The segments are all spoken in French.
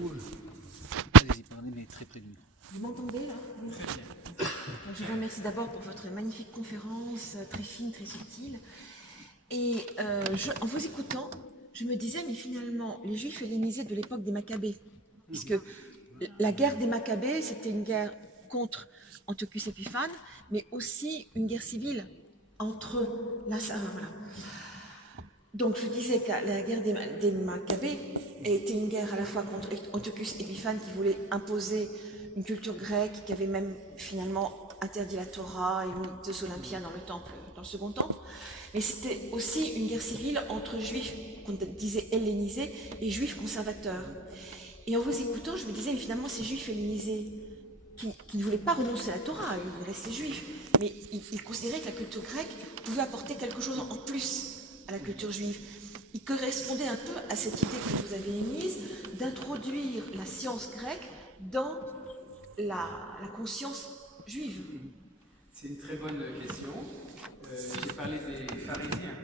Oui. Allez-y, parlez, mais très près du micro. Vous m'entendez là? Oui. Très bien. Donc, je vous remercie d'abord pour votre magnifique conférence, très fine, très subtile. Et en vous écoutant, je me disais, mais finalement, les Juifs hellénisés de l'époque des Maccabées, puisque la guerre des Maccabées, c'était une guerre contre Antiochus Épiphane, mais aussi une guerre civile entre voilà. Donc je disais que la guerre des Maccabées était une guerre à la fois contre Antiochus Épiphane qui voulait imposer une culture grecque, qui avait même finalement interdit la Torah et mis Zeus Olympia dans le temple, dans le second temple. Mais c'était aussi une guerre civile entre juifs, qu'on disait hellénisés, et juifs conservateurs. Et en vous écoutant, je me disais, mais finalement, ces juifs hellénisés, qui ne voulaient pas renoncer à la Torah, ils restaient juifs, mais ils considéraient que la culture grecque pouvait apporter quelque chose en plus à la culture juive. Il correspondait un peu à cette idée que vous avez émise d'introduire la science grecque dans la conscience juive. C'est une très bonne question. J'ai parlé des pharisiens.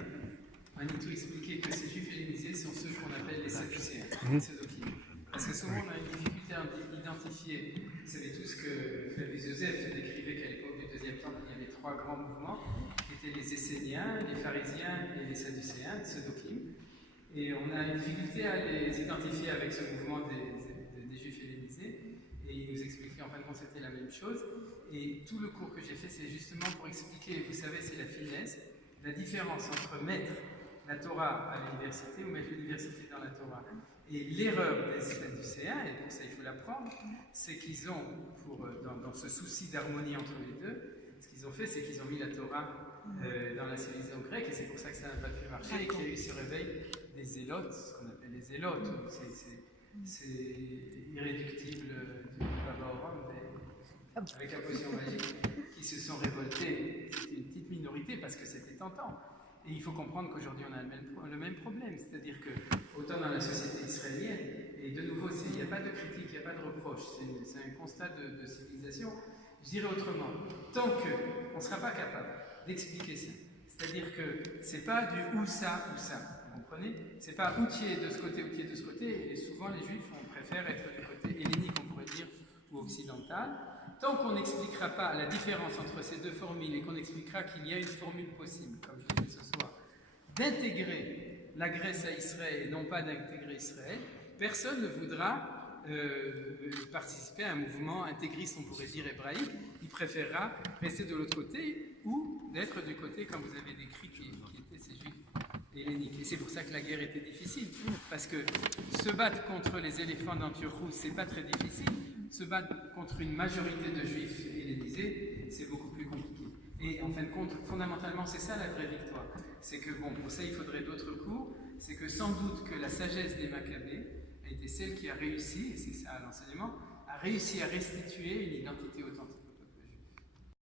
Manitou expliquait que ces juifs hellénisés sont ceux qu'on appelle les sadducéens, les Sadokim. Parce que souvent on a une difficulté à identifier. Vous savez tous que Flavius Joseph décrivait qu'à l'époque du deuxième temple, il y avait trois grands mouvements qui étaient les Esséniens, les pharisiens et les sadducéens, les Sadokim. Et on a une difficulté à les identifier avec ce mouvement des juifs hellénisés. Et il nous expliquait en fin de compte c'était la même chose. Et tout le cours que j'ai fait, c'est justement pour expliquer, vous savez, c'est la finesse, la différence entre mettre la Torah à l'université ou mettre l'université dans la Torah. Et l'erreur des Sadducéens, et pour ça il faut l'apprendre, c'est qu'ils ont, dans ce souci d'harmonie entre les deux, ce qu'ils ont fait, c'est qu'ils ont mis la Torah dans la civilisation grecque, et c'est pour ça que ça n'a pas pu marcher, et qu'il y a eu ce réveil des zélotes, ce qu'on appelle les zélotes, c'est irréductible du Baba Oram, avec la potion magique, qui se sont révoltés. C'était une petite minorité parce que c'était tentant. Et il faut comprendre qu'aujourd'hui on a le même problème, c'est-à-dire que autant dans la société israélienne, et de nouveau il n'y a pas de critique, il n'y a pas de reproche, c'est un constat de civilisation. Je dirais autrement, tant qu'on ne sera pas capable d'expliquer ça, c'est-à-dire que c'est pas du ou ça, vous comprenez? C'est pas ou tu es de ce côté ou tu es de ce côté, et souvent les juifs on préfère être du côté hellénique, on pourrait dire, ou occidental. Tant qu'on n'expliquera pas la différence entre ces deux formules et qu'on expliquera qu'il y a une formule possible, comme je disais ce soir, d'intégrer la Grèce à Israël et non pas d'intégrer Israël, personne ne voudra participer à un mouvement intégriste, on pourrait dire hébraïque. Il préférera rester de l'autre côté ou d'être du côté, comme vous avez décrit, qui étaient ces juifs helléniques. Et c'est pour ça que la guerre était difficile, parce que se battre contre les éléphants d'Antiochous, c'est pas très difficile. Se battre contre une majorité de juifs hellénisés, c'est beaucoup plus compliqué. Et en fin de compte, fondamentalement, c'est ça la vraie victoire. C'est que, bon, pour ça il faudrait d'autres cours, c'est que sans doute que la sagesse des Maccabées a été celle qui a réussi, et c'est ça l'enseignement, a réussi à restituer une identité authentique.